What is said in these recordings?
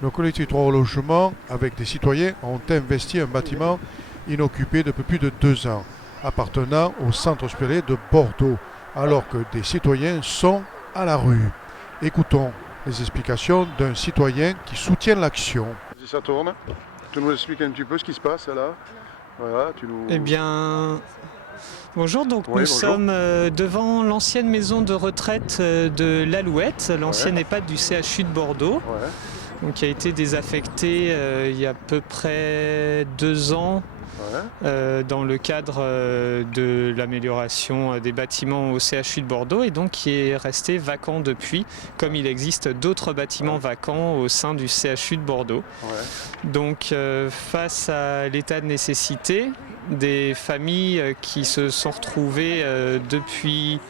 Nos collectivités de logement, avec des citoyens, ont investi un bâtiment inoccupé depuis plus de 2 ans, appartenant au centre hospitalier de Bordeaux, alors que des citoyens sont à la rue. Écoutons les explications d'un citoyen qui soutient l'action. Ça tourne. Tu nous expliques un petit peu ce qui se passe là. Voilà, tu nous... Eh bien, bonjour, donc Oui, nous bonjour. sommes devant l'ancienne maison de retraite de l'Alouette, l'ancienne EHPAD du CHU de Bordeaux, Ouais, donc, qui a été désaffectée il y a à peu près 2 ans ouais. dans le cadre de l'amélioration des bâtiments au CHU de Bordeaux et donc qui est resté vacant depuis, comme il existe d'autres bâtiments vacants au sein du CHU de Bordeaux. Ouais. Donc face à l'état de nécessité, des familles qui se sont retrouvées depuis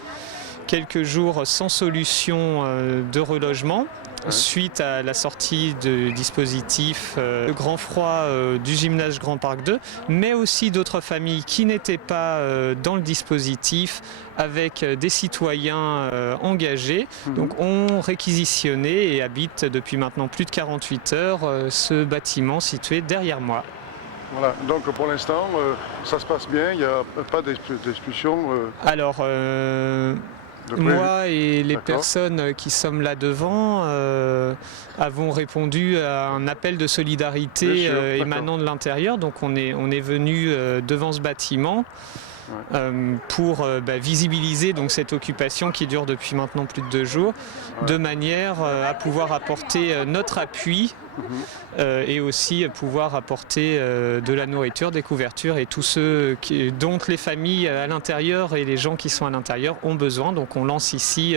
quelques jours sans solution de relogement, suite à la sortie du dispositif Grand Froid du gymnase Grand Parc 2, mais aussi d'autres familles qui n'étaient pas dans le dispositif avec des citoyens engagés, donc ont réquisitionné et habitent depuis maintenant plus de 48 heures ce bâtiment situé derrière moi. Voilà, donc pour l'instant, ça se passe bien, il n'y a pas d'expulsion. Alors, moi et les personnes qui sommes là devant avons répondu à un appel de solidarité émanant de l'intérieur. Donc on est venu devant ce bâtiment pour visibiliser donc cette occupation qui dure depuis maintenant plus de 2 jours, de manière à pouvoir apporter notre appui et aussi pouvoir apporter de la nourriture, des couvertures et tous ceux dont les familles à l'intérieur et les gens qui sont à l'intérieur ont besoin. Donc on lance ici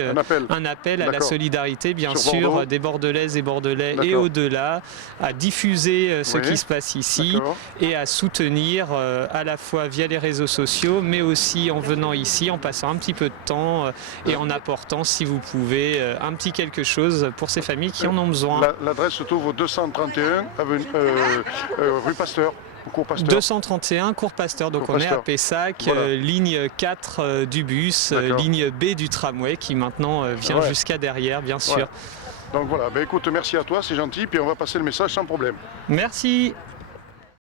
un appel à la solidarité, bien sûr, des Bordelaises et Bordelais et au-delà, à diffuser ce qui se passe ici et à soutenir à la fois via les réseaux sociaux, mais aussi en venant ici, en passant un petit peu de temps et en apportant, si vous pouvez, un petit quelque chose pour ces familles qui en ont besoin. L'adresse se trouve au 231 rue Pasteur. Cours Pasteur. 231 Cours Pasteur, donc on est à Pessac, ligne 4 du bus, ligne B du tramway qui maintenant vient jusqu'à derrière, bien sûr. Donc voilà, écoute, merci à toi, c'est gentil, puis on va passer le message sans problème. Merci.